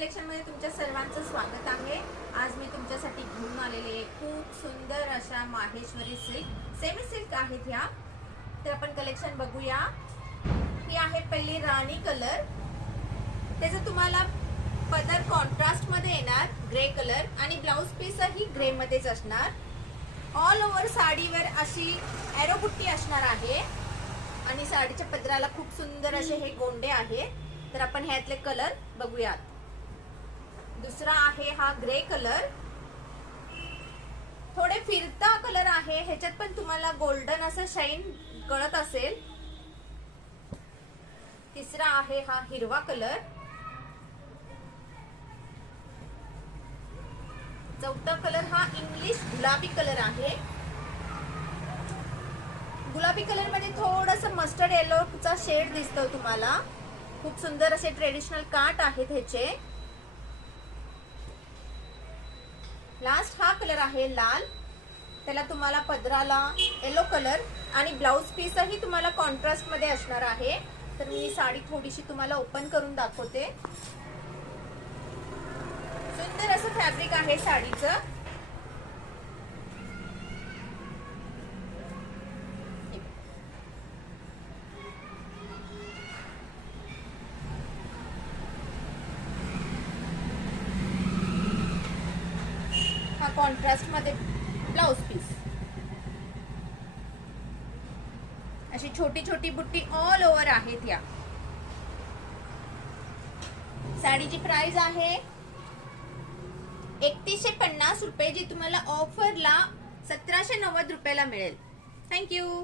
Collection मध्ये तुमच्या सर्वांचं स्वागत आहे। आज मी तुमच्यासाठी घेऊन आलेले खूप सुंदर अशा माहेश्वरी सिल्क सेमी सिल्क आहेत ह्या। तर आपण कलेक्शन बघूया। ही आहे पहिली राणी कलर, त्याचं तुम्हाला पदर कॉन्ट्रास्ट मध्ये येणार ग्रे कलर आणि ब्लाउज पीस ही ग्रे मध्येच असणार। ऑल ओव्हर साडीवर अशी एरो बुट्टी असणार आहे आणि साडीच्या पदराला खूप सुंदर असे हे गोंडे आहे। तर आपण ह्यातले कलर बघूयात। दुसरा आहे हा ग्रे कलर, थोडे फिरता कलर आहे, ह्याच्यात पण तुम्हाला गोल्डन असं शाईन कळत असेल। तिसरा आहे हा हिरवा कलर। चौथा कलर हा इंग्लिश गुलाबी कलर आहे। गुलाबी कलर मध्ये थोडंसं मस्टर्ड येलोचा शेड दिसतो तुम्हाला। खूप सुंदर असे ट्रेडिशनल काट आहेत ह्याचे। लास्ट हा कलर आहे लाल, त्याला तुम्हाला पदराला येलो कलर आणि ब्लाउज पीस ही तुम्हाला कॉन्ट्रास्ट मध्ये असणार आहे। तर मी साडी थोडीशी तुम्हाला ओपन करून दाखवते। सुंदर असं फॅब्रिक आहे साडीचं। हा कॉन्ट्रास्ट मध्ये ब्लाउज पीस, अशी छोटी छोटी बुट्टी ऑल ओव्हर आहेत या। साडीची प्राइस आहे 3150 रुपये, जी तुम्हाला ऑफरला 1790 रुपयाला मिळेल। थँक्यू।